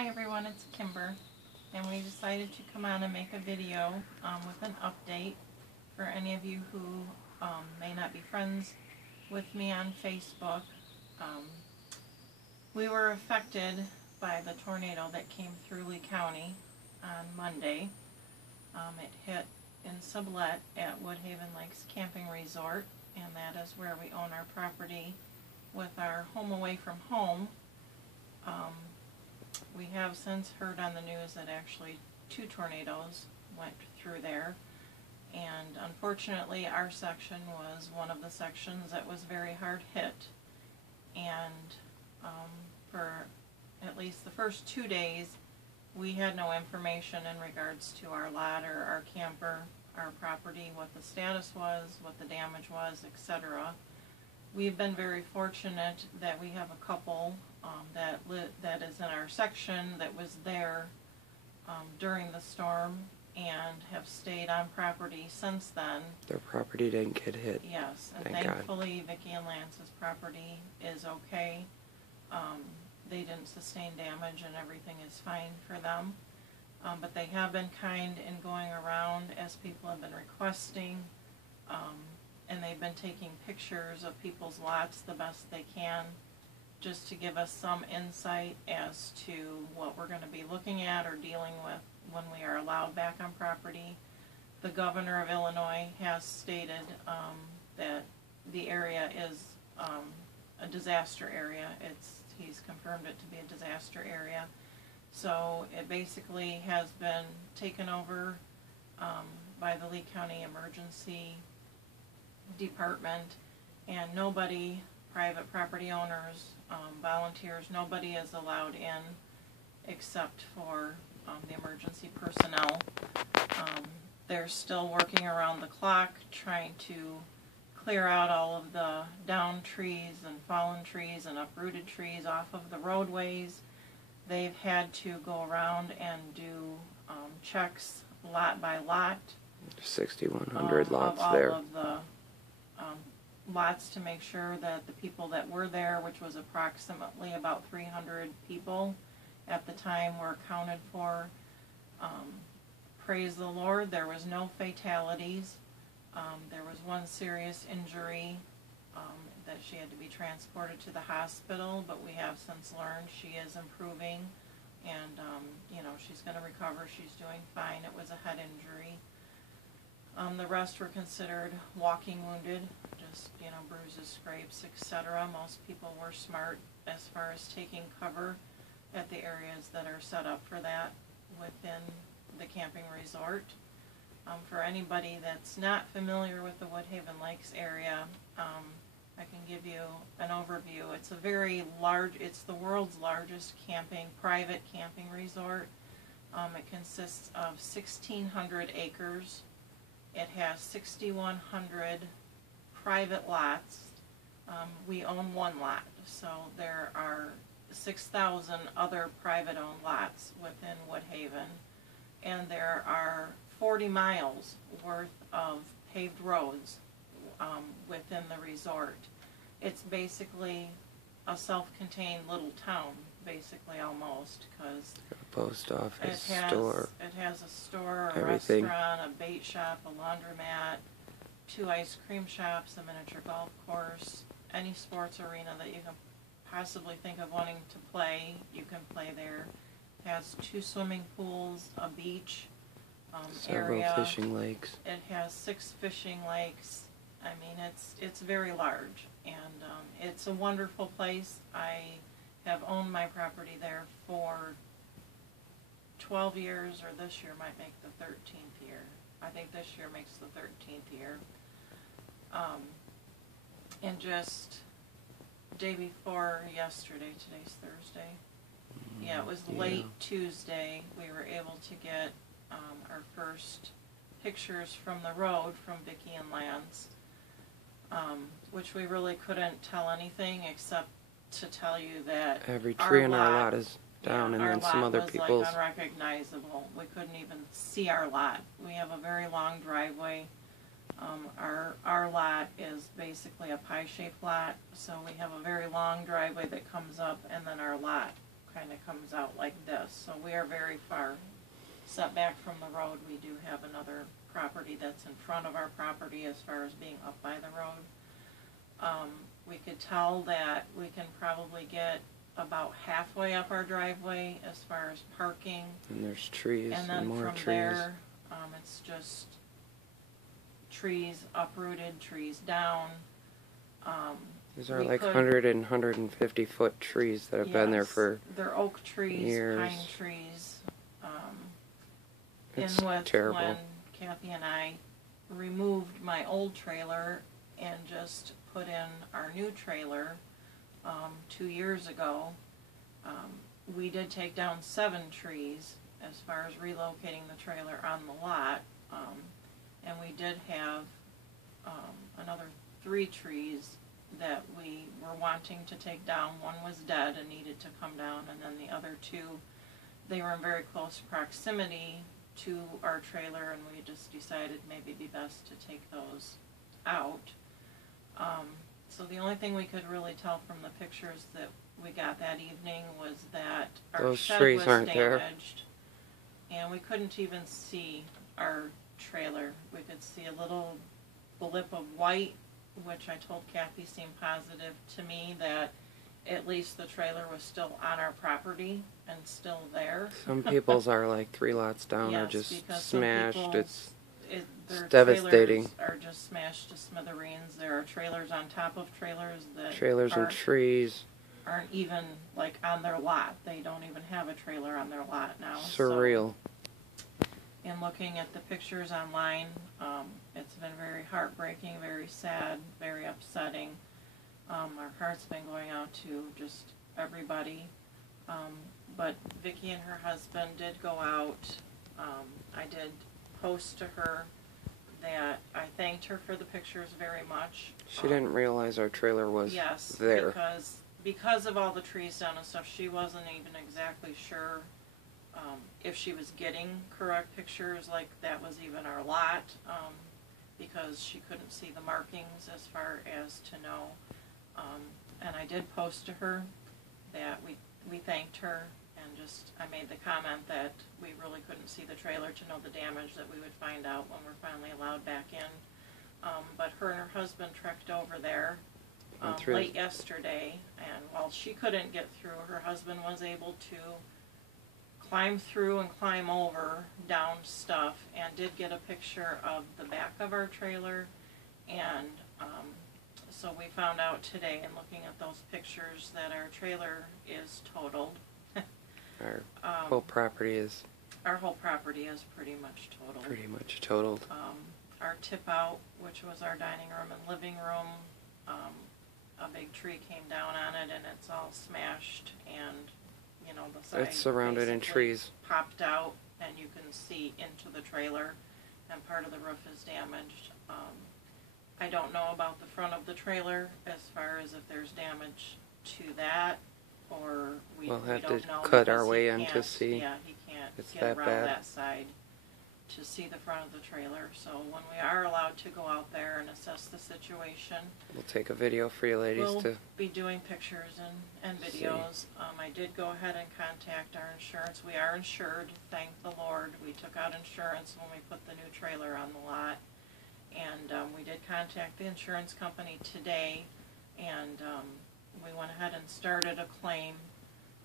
Hi everyone, it's Kimber, and we decided to come on and make a video with an update for any of you who may not be friends with me on Facebook. We were affected by the tornado that came through Lee County on Monday. It hit in Sublet at Woodhaven Lakes Camping Resort, and that is where we own our property with our home away from home. We have since heard on the news that actually 2 tornadoes went through there, and unfortunately our section was one of the sections that was very hard hit, and for at least the first 2 days we had no information in regards to our lot or our camper, our property, what the status was, what the damage was, etc. We've been very fortunate that we have a couple that is in our section that was there during the storm and have stayed on property since then. Their property didn't get hit. Yes, and Thank thankfully Dickian Lands' property is okay. They didn't sustain damage and everything is fine for them. But they have been kind in going around as people have been requesting. And they've been taking pictures of people's lots the best they can, just to give us some insight as to what we're going to be looking at or dealing with when we are allowed back on property. The governor of Illinois has stated that the area is a disaster area. He's confirmed it to be a disaster area. So it basically has been taken over by the Lee County Emergency Department, and nobody, private property owners, volunteers, nobody is allowed in except for the emergency personnel. They're still working around the clock trying to clear out all of the downed trees and fallen trees and uprooted trees off of the roadways. They've had to go around and do checks lot by lot. 6,100 lots of there. All of the lots to make sure that the people that were there, which was approximately about 300 people at the time, were accounted for. Praise the Lord, there was no fatalities. There was one serious injury that she had to be transported to the hospital, but we have since learned she is improving, and you know, she's going to recover. She's doing fine. It was a head injury. The rest were considered walking wounded, just, you know, bruises, scrapes, etc. Most people were smart as far as taking cover at the areas that are set up for that within the camping resort. For anybody that's not familiar with the Woodhaven Lakes area, I can give you an overview. It's a very large, it's the world's largest private camping resort. It consists of 1,600 acres. It has 6,100 private lots. We own one lot, so there are 6,000 other private owned lots within Woodhaven, and there are 40 miles worth of paved roads within the resort. It's basically a self-contained little town, basically, almost, because A post office, it has a store, a everything. restaurant, a bait shop, a laundromat, 2 ice cream shops, a miniature golf course, any sports arena that you can possibly think of wanting to play, you can play there. It has 2 swimming pools, a beach Several area. fishing lakes. It has 6 fishing lakes. I mean, it's very large, and it's a wonderful place. I have owned my property there for 12 years, or this year might make the 13th year. I think this year makes the 13th year. And just day before yesterday, today's Thursday, yeah, it was late Tuesday, we were able to get our first pictures from the road from Dickian Lands, which we really couldn't tell anything except to tell you that Every tree in our lot is down, yeah, and then some other people's. Our lot was like unrecognizable. We couldn't even see our lot. We have a very long driveway. Our lot is basically a pie-shaped lot, so we have a very long driveway that comes up, and then our lot kind of comes out like this. So we are very far set back from the road. We do have another property that's in front of our property as far as being up by the road. We could tell that we can probably get about halfway up our driveway as far as parking. And there's trees And then more from trees. there, it's just trees uprooted, trees down. These are we like could- 100 and 150 foot trees that have been there Yes, for they're oak trees, years. pine trees. It's In with terrible. when Kathy and I removed my old trailer and just put in our new trailer 2 years ago. We did take down 7 trees as far as relocating the trailer on the lot, and we did have another 3 trees that we were wanting to take down. One was dead and needed to come down, and then the other 2, they were in very close proximity to our trailer, and we just decided maybe it'd be best to take those out. So the only thing we could really tell from the pictures that we got that evening was that our Those shed trees was aren't there. damaged, and we couldn't even see our trailer. We could see a little blip of white, which I told Kathy seemed positive to me that at least the trailer was still on our property and still there. Some people's are like 3 lots down or Yes, just because some smashed. people's- their devastating. trailers are just smashed to smithereens. There are trailers on top of trailers that Trailers and trees. aren't even like on their lot. They don't even have a trailer on their lot now. Surreal. So, in looking at the pictures online, it's been very heartbreaking, very sad, very upsetting. Our heart's been going out to just everybody. But Vicki and her husband did go out. I did post to her that I thanked her for the pictures very much. She didn't realize our trailer was Yes, there. because of all the trees down and stuff, she wasn't even exactly sure if she was getting correct pictures, like that was even our lot, because she couldn't see the markings as far as to know. And I did post to her that we thanked her, and just I made the comment that we really couldn't see the trailer to know the damage that we would find out when we're finally allowed back in. But her and her husband trekked over there late yesterday, and while she couldn't get through, her husband was able to climb through and climb over down stuff, and did get a picture of the back of our trailer. And so we found out today, in looking at those pictures, that our trailer is totaled. Our whole property is Our whole property is pretty much totaled. pretty much totaled. Our tip out, which was our dining room and living room, a big tree came down on it, and it's all smashed, and the side It's surrounded in basically trees. popped out, and you can see into the trailer, and part of the roof is damaged. I don't know about the front of the trailer as far as if there's damage to that, or We'll have don't to know cut our because way he in to can't- see Yeah, he can't it's get that around bad. that side to see the front of the trailer. So when we are allowed to go out there and assess the situation, We'll take a video for you ladies we'll to be doing pictures and see. videos. I did go ahead and contact our insurance. We are insured, thank the Lord. We took out insurance when we put the new trailer on the lot. And we did contact the insurance company today, and we went ahead and started a claim.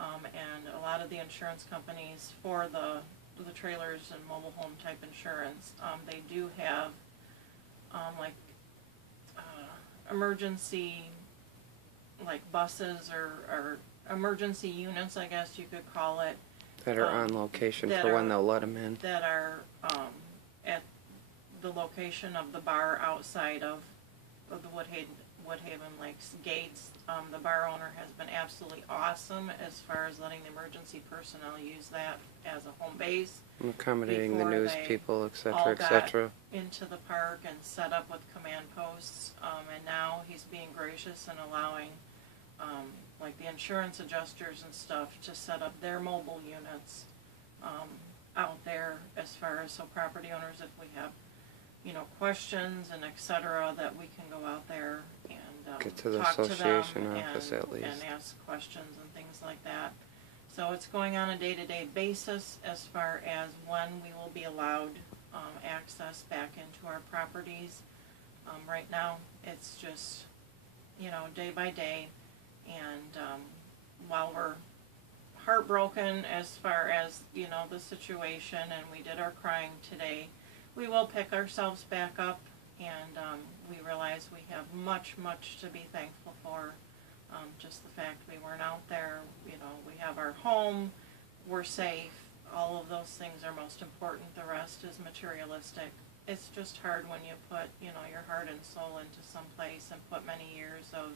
And a lot of the insurance companies for the trailers and mobile home type insurance, they do have emergency buses or emergency units, I guess you could call it, that are on location that for when are- they'll let them in. that are at the location of the bar outside of the Woodhaven Lakes gates. The bar owner has been absolutely awesome as far as letting the emergency personnel use that as a home base. And accommodating the before news they people, all etc., got etc. into the park and set up with command posts, and now he's being gracious and allowing the insurance adjusters and stuff to set up their mobile units out there, as far as so property owners, if we have questions and etc., that we can go out there and Get to the talk association to them office and, at least. and ask questions and things like that. So it's going on a day-to-day basis as far as when we will be allowed access back into our properties. Right now, it's just, day by day. And while we're heartbroken as far as, the situation, and we did our crying today, we will pick ourselves back up, and we realize we have much, much to be thankful for. Just the fact we weren't out there, we have our home, we're safe, all of those things are most important. The rest is materialistic. It's just hard when you put, your heart and soul into some place and put many years of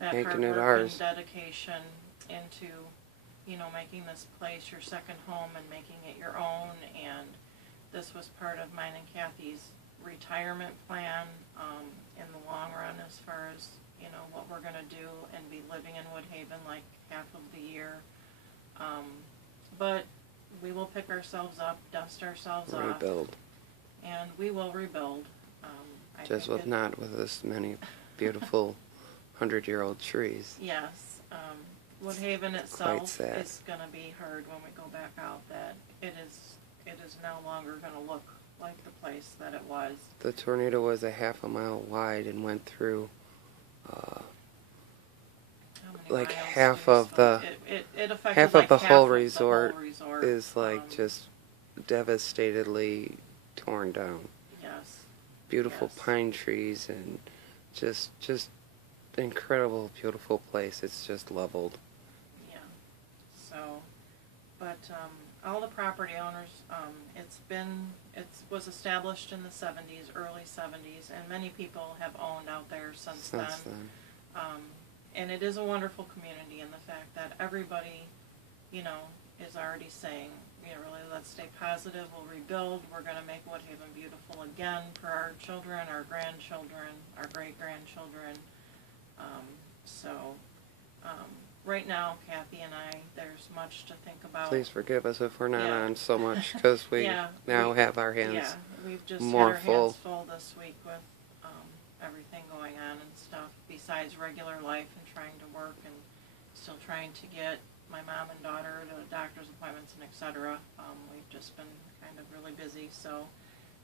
that hard work and dedication into, making this place your second home and making it your own. And this was part of mine and Kathy's retirement plan in the long run, as far as what we're going to do and be living in Woodhaven like half of the year. But we will pick ourselves up, dust ourselves off, rebuild, and we will rebuild. Not with this many beautiful 100-year-old trees. Yes, Woodhaven itself is going to be hard when we go back out. That it is no longer going to look like the place that it was. The tornado was a half a mile wide and went through like half of the whole resort is like just devastatedly torn down. Yes. Beautiful pine trees and just incredible, beautiful place. It's just leveled. Yeah. So, but all the property owners, it was established in the 70s, early 70s, and many people have owned out there since then. And it is a wonderful community in the fact that everybody, is already saying, really, let's stay positive, we'll rebuild, we're going to make Woodhaven beautiful again for our children, our grandchildren, our great-grandchildren. Right now, Kathy and I, there's much to think about. Please forgive us if we're not on so much, because we now have our hands we've just more had our full. hands full this week with everything going on and stuff, besides regular life and trying to work and still trying to get my mom and daughter to doctor's appointments and etc. We've just been kind of really busy, so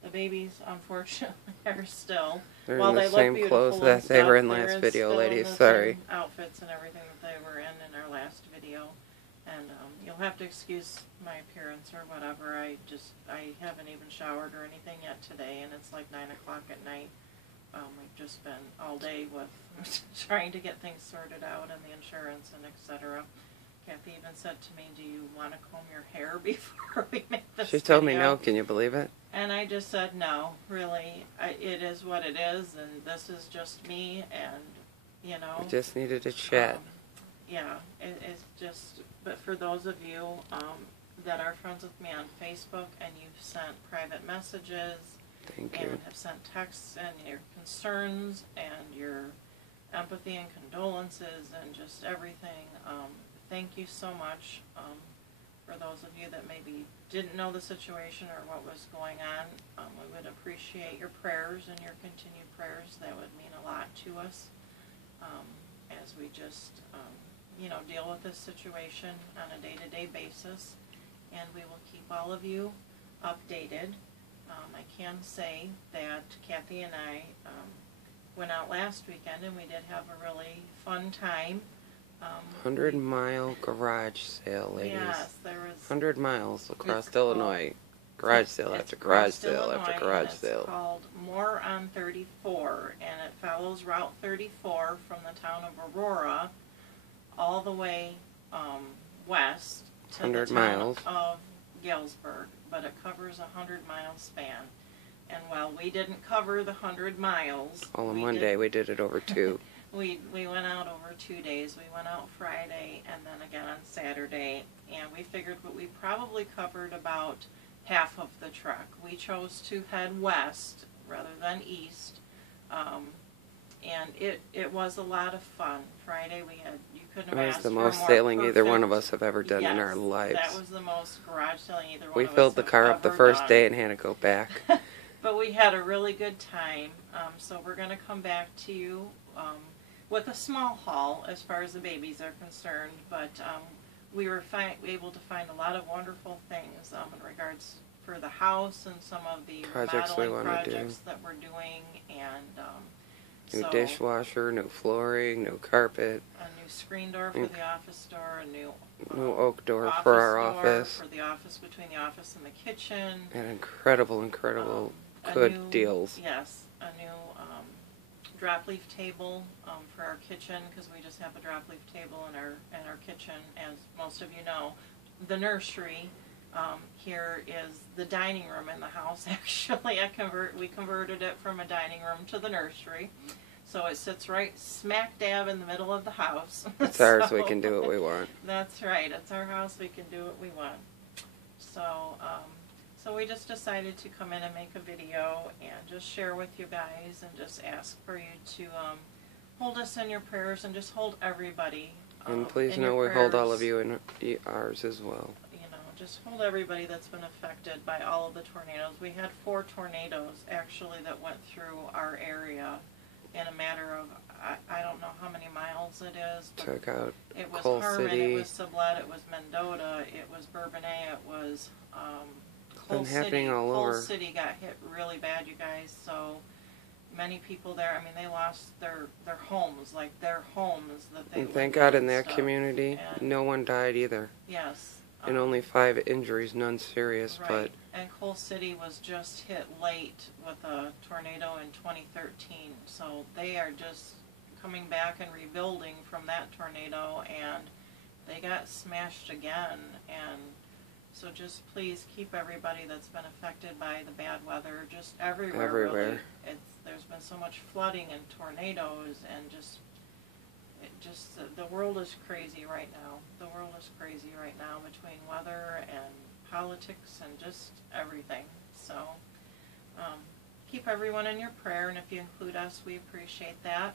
the babies, unfortunately, are still, They're while in the they same look beautiful clothes and that they were in stuff, last they're video, still in ladies. the Sorry. same outfits and everything that they were in our last video. And you'll have to excuse my appearance or whatever. I haven't even showered or anything yet today, and it's like 9 o'clock at night. We've just been all day with trying to get things sorted out and the insurance and etc. Kathy even said to me, "Do you want to comb your hair before we make this She told me video?" no. Can you believe it? And I just said, no, really, it is what it is, and this is just me, and, We just needed to chat. It's just, but for those of you that are friends with me on Facebook and you've sent private messages, Thank you. and have sent texts and your concerns and your empathy and condolences and just everything, thank you so much. For those of you that maybe didn't know the situation or what was going on, we would appreciate your prayers and your continued prayers. That would mean a lot to us as we just, deal with this situation on a day-to-day basis. And we will keep all of you updated. I can say that Kathy and I went out last weekend and we did have a really fun time. 100-mile garage sale, ladies. Yes, there was 100 miles across It's Illinois. Garage sale after garage sale after garage sale. It's called More on 34, and it follows Route 34 from the town of Aurora all the way west to the 100 town miles. of Galesburg, but it covers a 100-mile span. And while we didn't cover the 100 miles, All in one day, we did it over 2. we went out over 2 days. We went out Friday and then again on Saturday, and we figured that we probably covered about half of the trek. We chose to head west rather than east, and it was a lot of fun. Friday you couldn't have It was asked the for most more sailing either perfect. one of us have ever done in our Yes, lives. that was the most garage sailing either one We of us filled the have car up the ever first done. day and had to go back. But we had a really good time, so we're going to come back to you with a small haul as far as the babies are concerned, but we were able to find a lot of wonderful things in regards for the house and some of the Projects we remodeling wanna do. projects that we're doing, and New so dishwasher, new flooring, new carpet, a new screen door for the office door, a new oak door office for our door office, for the office, between the office and the kitchen. and incredible A good new, deals. Yes, a new drop leaf table for our kitchen, because we just have a drop leaf table in our kitchen. As most of you know, the nursery here is the dining room in the house. Actually, we converted it from a dining room to the nursery, so it sits right smack dab in the middle of the house. It's ours. We can do what we want. That's right. It's our house. We can do what we want. So, so we just decided to come in and make a video and just share with you guys, and just ask for you to hold us in your prayers, and just hold everybody. And please in know your we hold all prayers. of you in ours as well. You know, just hold everybody that's been affected by all of the tornadoes. We had 4 tornadoes actually that went through our area in a matter of, I don't know how many miles it is. But Took out it was Coal Harmon, City. it was Sublette, it was Mendota, it was Bourbonnais, it was Coal been happening City. all Coal over. City got hit really bad, you guys. So many people there. I mean, they lost their homes, like their homes that they. And thank lived God in and that stuff. community, And no one died either. yes. And only 5 injuries, none serious, Right. but And Coal City was just hit late with a tornado in 2013, so they are just coming back and rebuilding from that tornado, and they got smashed again. And so just please keep everybody that's been affected by the bad weather, just everywhere. Really. There's been so much flooding and tornadoes, and the world is crazy right now. The world is crazy right now, between weather and politics and just everything. So keep everyone in your prayer, and if you include us, we appreciate that.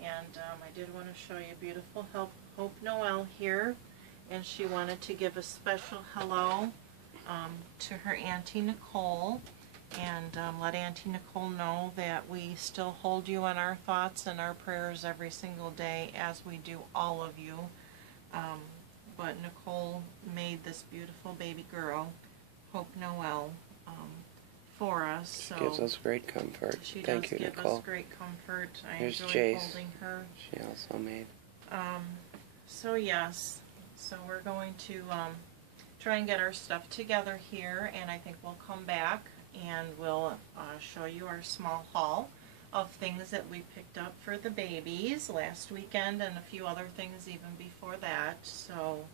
And I did want to show you beautiful Hope Noel here, and she wanted to give a special hello to her Auntie Nicole, and let Auntie Nicole know that we still hold you in our thoughts and our prayers every single day, as we do all of you. But Nicole made this beautiful baby girl, Hope Noel, for us. she gives us great comfort. She Thank does you, give Nicole. us great comfort. I Here's enjoy Jace. holding her. She also made. So yes, so we're going to try and get our stuff together here, and I think we'll come back and we'll show you our small haul of things that we picked up for the babies last weekend, and a few other things even before that. So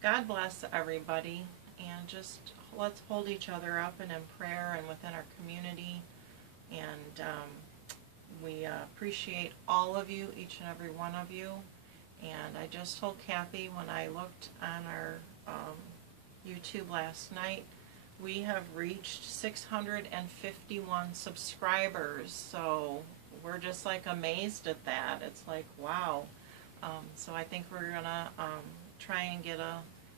God bless everybody, and just let's hold each other up and in prayer and within our community. And we appreciate all of you, each and every one of you. And I just told Kathy when I looked on our YouTube last night, we have reached 651 subscribers. So we're just like amazed at that. It's like, wow. So I think we're gonna try and get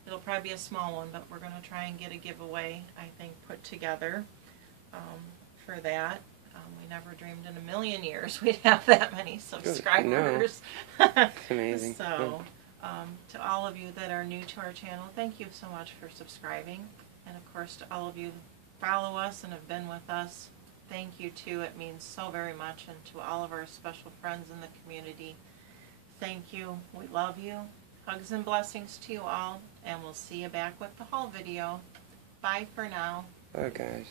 it'll probably be a small one, but we're gonna try and get a giveaway, I think, put together for that. We never dreamed in a million years we'd have that many subscribers. It's amazing. So, to all of you that are new to our channel, thank you so much for subscribing. And of course, to all of you who follow us and have been with us, thank you too. It means so very much. And to all of our special friends in the community, thank you. We love you. Hugs and blessings to you all. And we'll see you back with the haul video. Bye for now. Bye, guys.